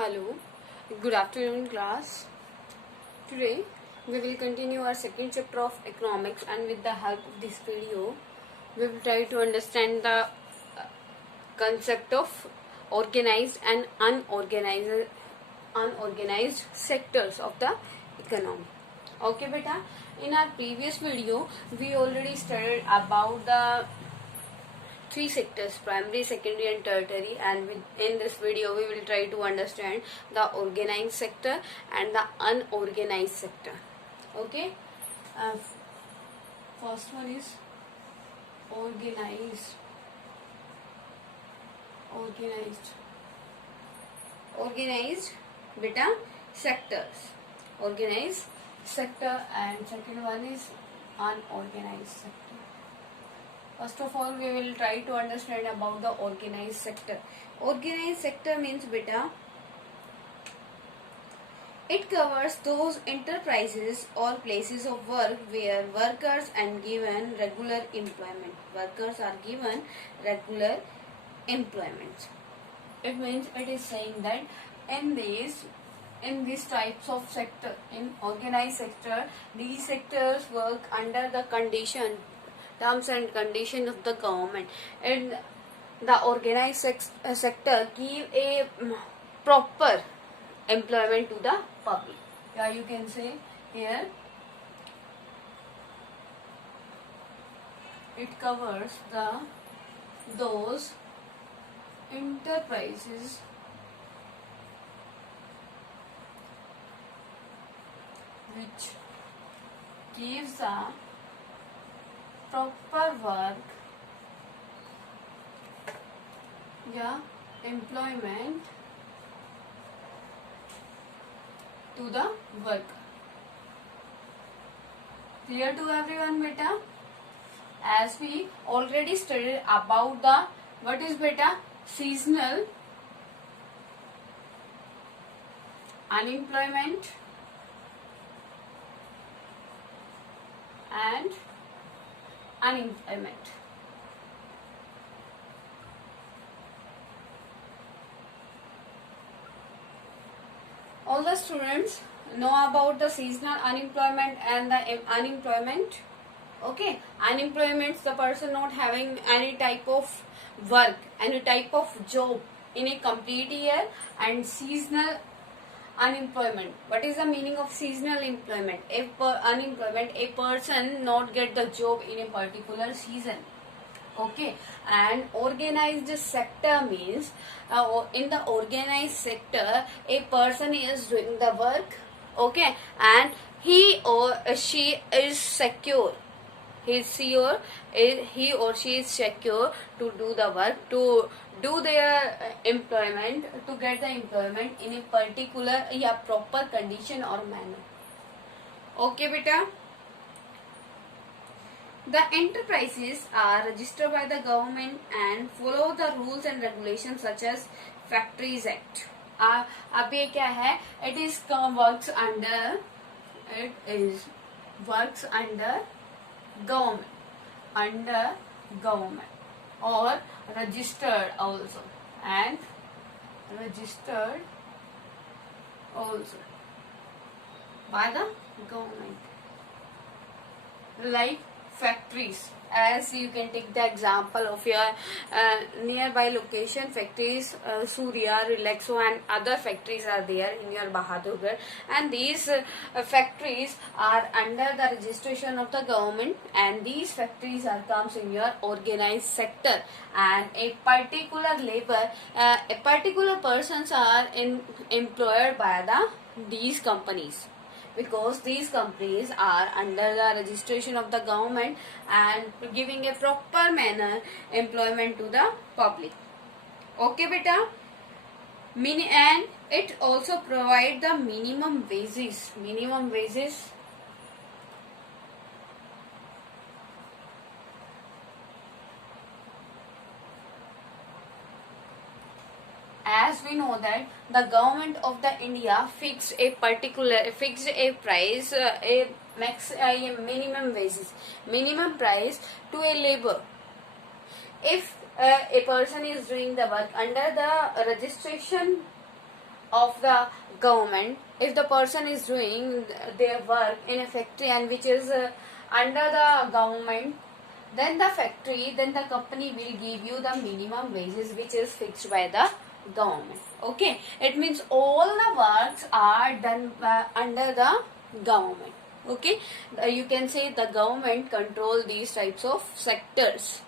Hello, good afternoon class. Today we will continue our second chapter of economics, and with the help of this video we will try to understand the concept of organized and unorganized sectors of the economy. Okay beta, in our previous video we already studied about the three sectors: primary, secondary and tertiary, and in this video we will try to understand the organized sector and the unorganized sector. Okay, uh, first one is organized beta sectors, organized sector, and second one is unorganized sector. First of all, we will try to understand about the organized sector. Organized sector means beta, it covers those enterprises or places of work where workers are given regular employment. It means it is saying that in these types of sector, in organized sector, these sectors work under the terms and conditions of the government, and the organized sector give a proper employment to the public. Yeah, you can say here it covers those enterprises which gives a proper work, employment to the worker. Clear to everyone beta? As we already studied about the what is beta seasonal unemployment and unemployment. All the students know about the seasonal unemployment and the unemployment. Okay, unemployment, the person not having any type of work, any type of job in a complete year, and seasonal unemployment. What is the meaning of seasonal employment? Unemployment, a person not get the job in a particular season. Okay, and organized sector means in the organized sector a person is doing the work, okay, and he or she is secure. He or she is secure to do the work, to do their employment, to get the employment in a particular proper condition or manner. Okay beta, the enterprises are registered by the government and follow the rules and regulations such as Factories Act. अब ये क्या है? It is works under government or registered also by the government, like factories. As you can take the example of your nearby location factories, Surya, Relaxo and other factories are there in your Bahadurgarh, and these factories are under the registration of the government, and these factories are comes in your organized sector, and a particular persons are employed by these companies, because these companies are under the registration of the government and giving a proper manner employment to the public. Okay beta, and it also provide the minimum wages. As we know that the government of the India fixed a price, a minimum price to a labor. If a person is doing the work under the registration of the government. If the person is doing their work in a factory and which is under the government, then the company will give you the minimum wages which is fixed by the government. Okay, it means all the works are done under the government. Okay, you can say the government control these types of sectors.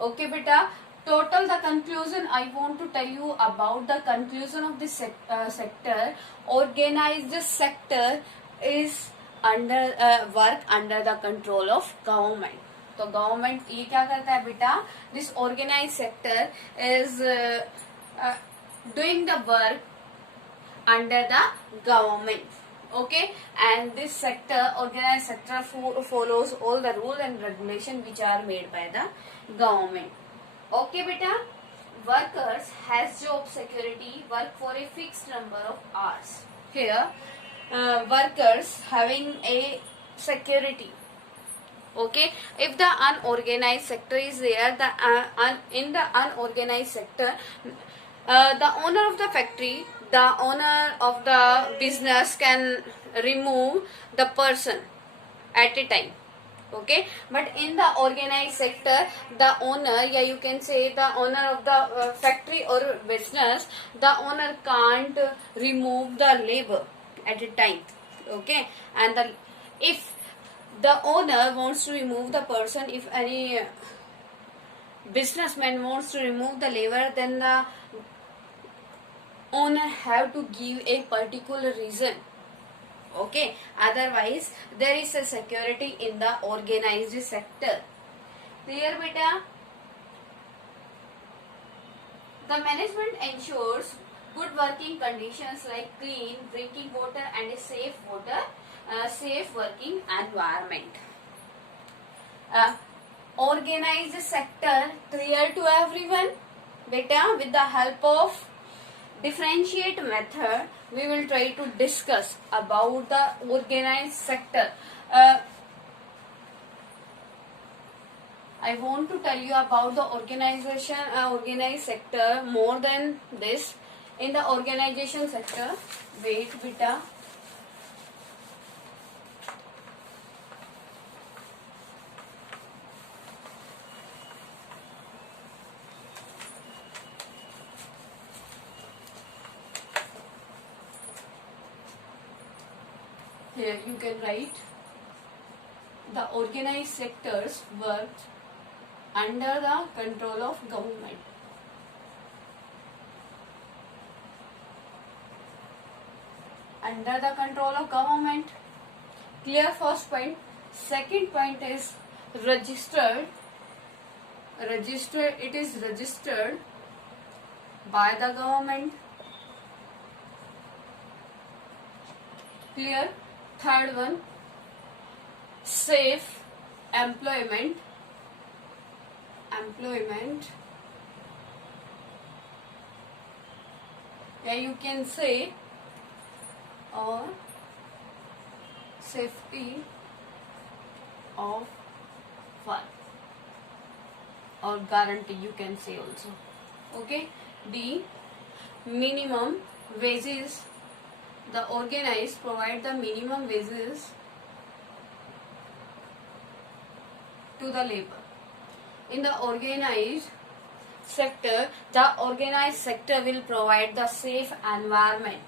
Okay beta, total the conclusion I want to tell you about the conclusion of this sector. Organized sector is under work under the control of government. तो government ये क्या करता है बेटा, this organise sector is doing the work under the government. Okay, and this sector, organized sector, follows all the rules and regulation which are made by the government. Okay beta, workers has job security, work for a fixed number of hours. Here workers having a security. Okay, if the unorganized sector is there, in the unorganized sector, the owner of the factory, the owner of the business can remove the person at a time. Okay, but in the organized sector, the owner, yeah, you can say the owner of the factory or business, the owner can't remove the labor at a time. Okay, and if the owner wants to remove the person, if any businessman wants to remove the labor, then the owner have to give a particular reason. Okay, otherwise there is a security in the organized sector. Clear beta? The management ensures good working conditions like clean drinking water and a safe working environment. Organized sector, clear to everyone? Beta, with the help of differentiate method, we will try to discuss about the organized sector. I want to tell you about the organized sector more than this. In the organization sector, wait beta. Here you can write the organized sectors worked under the control of government. Under the control of government. Clear first point. Second point is registered. It is registered by the government. Clear. Third one, safe employment. Yeah, you can say, or safety of work, or guarantee you can say also. Okay. D, minimum wages. The organized provide the minimum wages to the labor. In the organized sector, the organized sector will provide the safe environment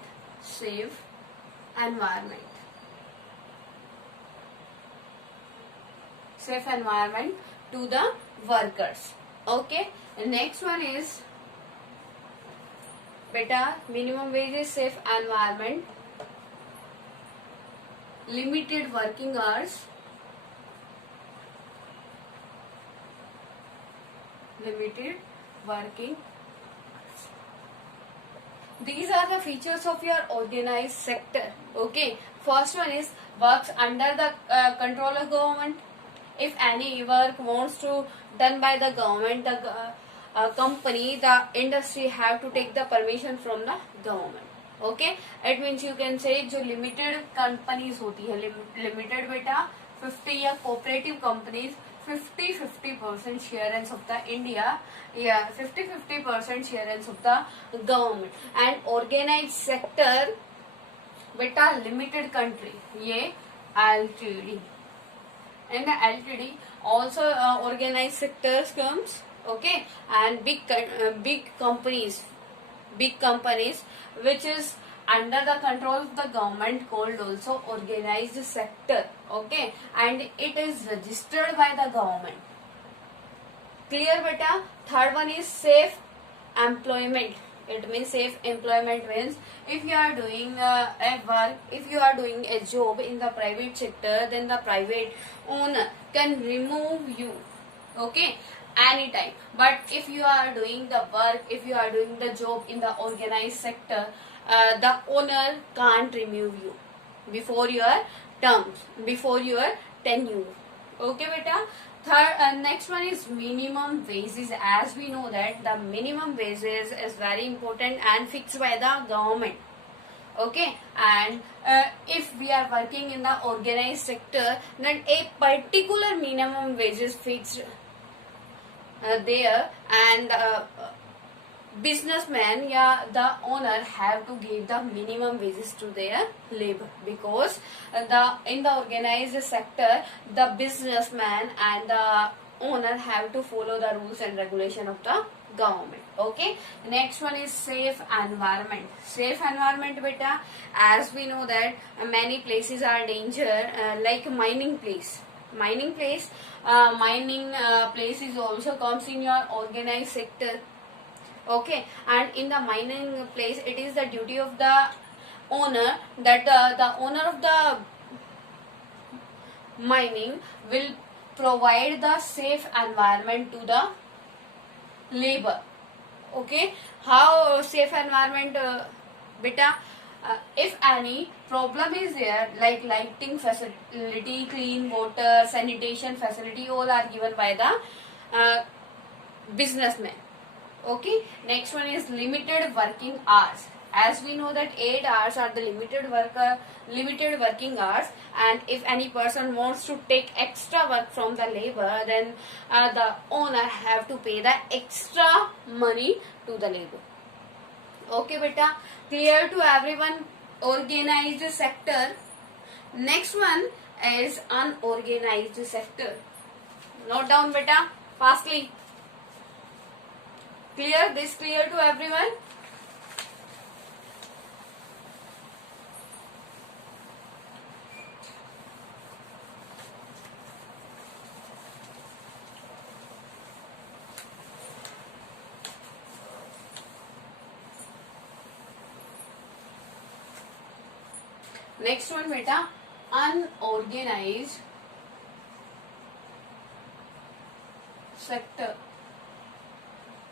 to the workers. Okay, and next one is beta, minimum wages, safe environment, limited working hours, These are the features of your organized sector. Okay, first one is works under the control of government. If any work wants to done by the government, the company, the industry have to take the permission from the government. Okay, it means you can say जो limited companies होती है, limited बेटा 50 या cooperative companies 50% shares of the India, yeah, 50% shares of the government. And organized sector बेटा limited country, ये LTD. And the LTD also organized sectors comes, okay, and big companies which is under the control of the government called also organized sector, okay, and it is registered by the government. Clear beta? Third one is safe employment. It means safe employment means if you are doing a work, if you are doing a job in the private sector, then the private owner can remove you, okay, anytime. But if you are doing the work, if you are doing the job in the organized sector, the owner can't remove you before your terms, before your tenure. Okay, beta. Third, next one is minimum wages. As we know that the minimum wages is very important and fixed by the government. Okay, and if we are working in the organized sector, then a particular minimum wage is fixed there, and businessman, yeah, the owner have to give the minimum wages to their labor, because in the organized sector the businessman and the owner have to follow the rules and regulation of the government. Okay, next one is safe environment. Safe environment beta, as we know that many places are danger, like mining place place is also comes in your organized sector. Okay, and in the mining place it is the duty of the owner that the owner of the mining will provide the safe environment to the labor. Okay, how safe environment beta? If any problem is there, like lighting facility, clean water, sanitation facility, all are given by the businessman. Okay, next one is limited working hours. As we know that 8 hours are the limited working hours, and if any person wants to take extra work from the labor, then the owner have to pay the extra money to the labor. Okay beta, clear to everyone? Organized sector. Next one is unorganized sector. Note down beta fastly. Clear? This clear to everyone? Next one beta, unorganized sector.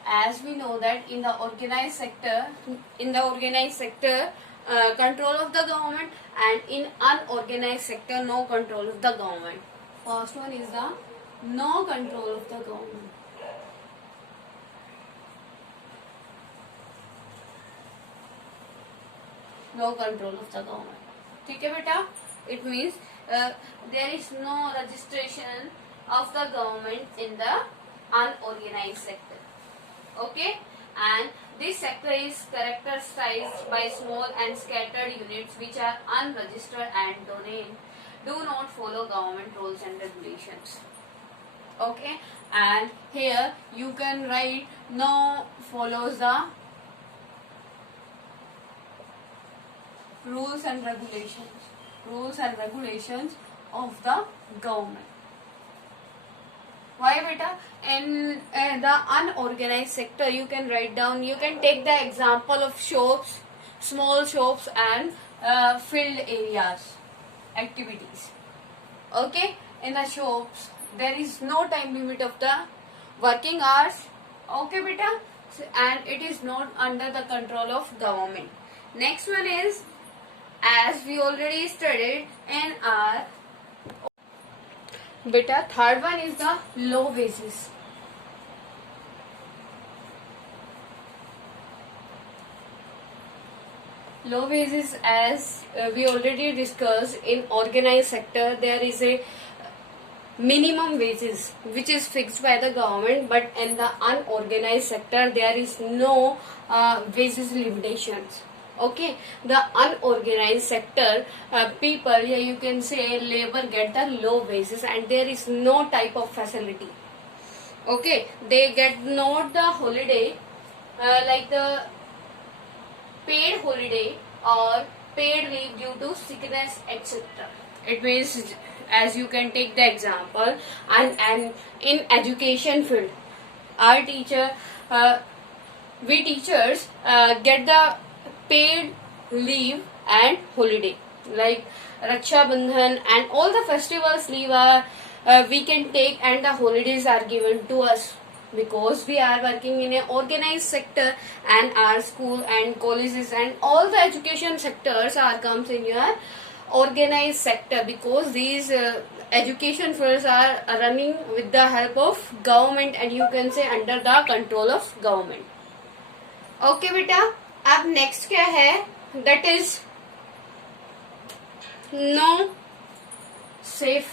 As we know that in the organized sector, control of the government, and in unorganized sector no control of the government. First one is the no control of the government. No control of the government. ठीक है बेटा? It means there is no registration of the government in the unorganized sector. Okay, and this sector is characterized by small and scattered units which are unregistered and do not follow government rules and regulations. Okay, and here you can write no follows the rules and regulations of the government. Why beta? In the unorganized sector you can write down, you can take the example of shops, small shops and field areas activities. Okay, in the shops there is no time limit of the working hours. Okay beta, and it is not under the control of government. Next one is, as we already studied in our beta, third one is the low wages. Low wages, as we already discussed, in organized sector there is a minimum wages which is fixed by the government, but in the unorganized sector there is no wages limitations. Okay, the unorganized sector people, yeah, you can say labor get the low wages and there is no type of facility. Okay, they get not the holiday like the paid holiday or paid leave due to sickness, etc. It means, as you can take the example, and in education field, our teacher, we teachers get the paid leave and holiday like Raksha Bandhan and all the festivals leave are we can take, and the holidays are given to us because we are working in an organized sector, and our school and colleges and all the education sectors are comes in your organized sector, because these education fields are running with the help of government and you can say under the control of government. Okay बेटा, अब next क्या है, that is no safe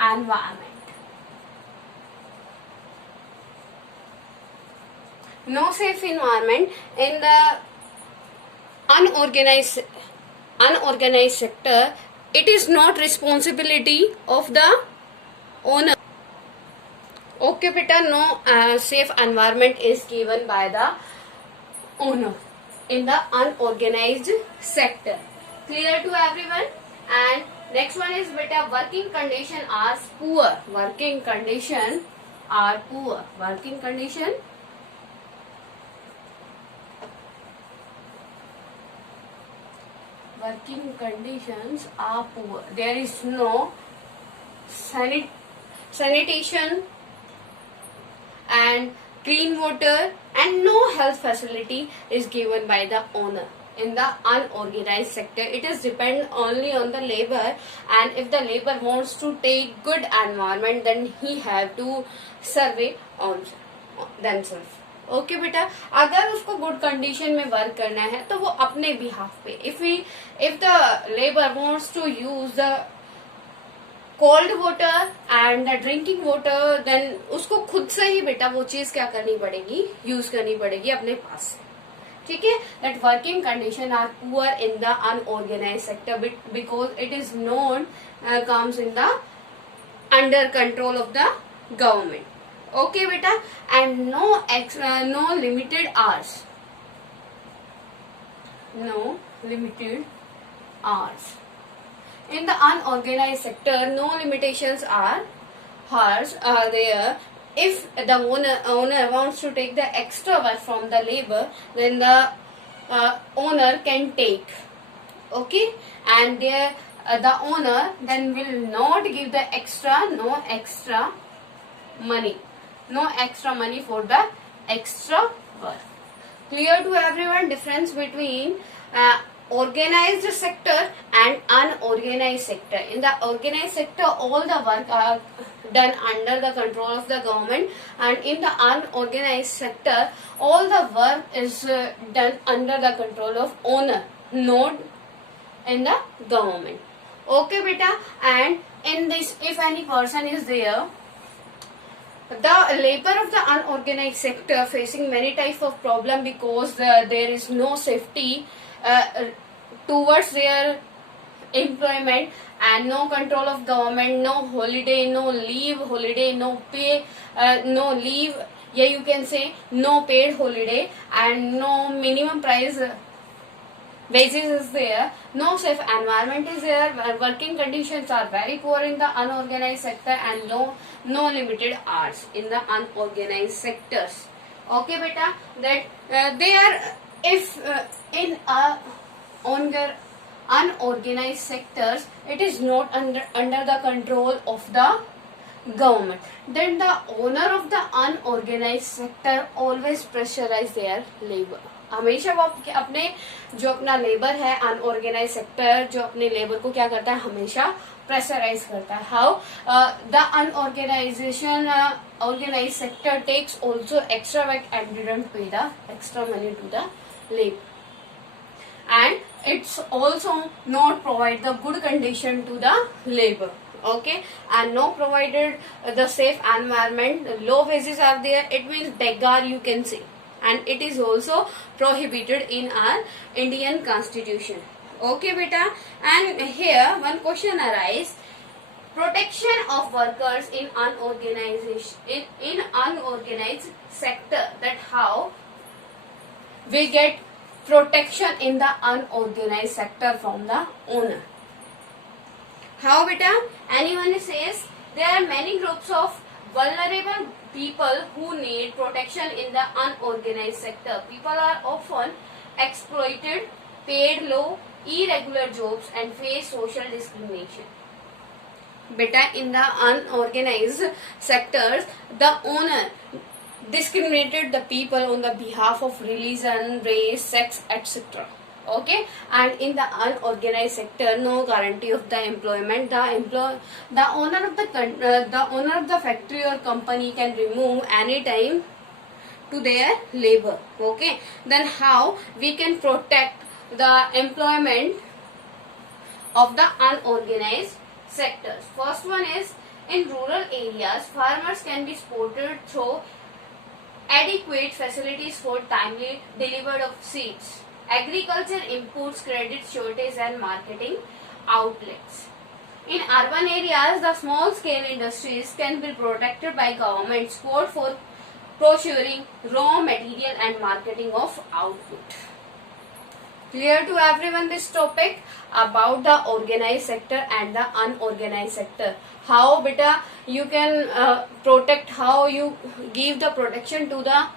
environment. No safe environment in the unorganized sector. It is not responsibility of the owner. Okay beta, no safe environment is given by the owner in the unorganized sector. Clear to everyone? And next one is beta, working condition are poor. Working condition are poor. Working condition working conditions are poor. There is no sanitation and clean water and no health facility is given by the owner in the unorganized sector. It is depend only on the labor, and if the labor wants to take good environment then he have to survey on themselves. Okay बेटा, अगर उसको good condition में work करना है तो वो अपने behalf पे, if the labour wants to use the cold water and the drinking water, then उसको खुद से ही बेटा वो चीज क्या करनी पड़ेगी, यूज करनी पड़ेगी अपने पास से. ठीक है, that working condition are poor in the unorganise sector because it is not comes in the under control of the government. Okay beta, and no limited hours. No limited hours. In the unorganized sector, no limitations are hours are there. If the owner wants to take the extra work from the labor, then the owner can take. Okay, and there the owner then will not give the no extra money. No extra money for the extra work. Clear to everyone difference between organized sector and unorganized sector. In the organized sector, all the work are done under the control of the government, and in the unorganized sector, all the work is done under the control of owner, not in the government. Okay beta, and in this, if any person is there, the labor of the unorganized sector facing many types of problem because there is no safety towards their employment and no control of government, no holiday, no leave holiday, no pay, no leave, yeah, you can say no paid holiday, and no minimum price wages is there, no safe environment is there, working conditions are very poor in the unorganized sector, and no limited hours in the unorganized sectors. Okay beta, that they are, if in unorganized sectors it is not under the control of the government, then the owner of the unorganized sector always pressurize their labor. हमेशा वो अपने जो अपना labour है unorganised sector, जो अपने labour को क्या करता है, हमेशा प्रेशराइज करता है. How the unorganisation organise sector takes also extra work and didn't pay the extra money to the labour. And it's also not provide the good condition to the labor. Okay, and no provided the safe environment, low wages are there, it means beggar you can say, and it is also prohibited in our Indian constitution. Okay beta, and here one question arise, protection of workers in unorganized sector, that how we get protection in the unorganized sector from the owner. How beta? Anyone says there are many groups of vulnerable people who need protection in the unorganized sector. People are often exploited, paid low, irregular jobs and face social discrimination. Beta, in the unorganized sectors, the owner discriminated the people on the behalf of religion, race, sex, etc. Okay, and in the unorganized sector, no guarantee of the employment. The owner of the factory or company can remove any time to their labor. Okay, then how we can protect the employment of the unorganized sectors? First one is, in rural areas, farmers can be supported through adequate facilities for timely delivery of seeds, agriculture inputs, credit shortage and marketing outlets. In urban areas, the small scale industries can be protected by government support for procuring raw material and marketing of output. Clear to everyone this topic about the organized sector and the unorganized sector? How beta you can protect, how you give the protection to the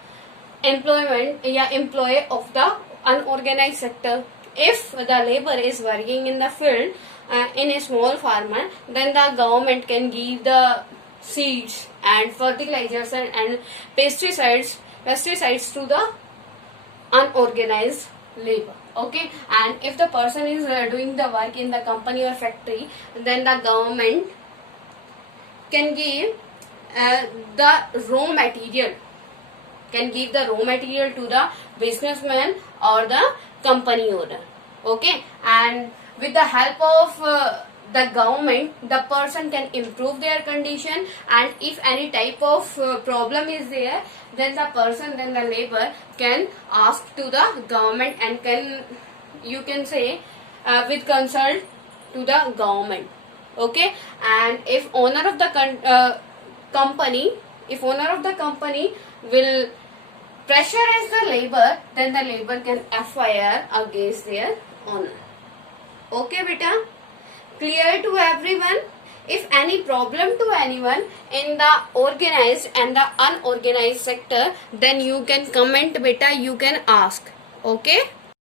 employee of the unorganized sector. If the labor is working in the field in a small farmer, then the government can give the seeds and fertilizers and pesticides to the unorganized labor. Okay, and if the person is doing the work in the company or factory, then the government can give the raw material, to the businessman or the company owner. Okay, and with the help of the government, the person can improve their condition, and if any type of problem is there, then the labor can ask to the government and you can say with consult to the government. Okay, and if owner of the company will pressurize the labor, then the labor can FIR against their owner. Okay beta, clear to everyone? If any problem to anyone in the organized and the unorganized sector, then you can comment beta, you can ask. Okay.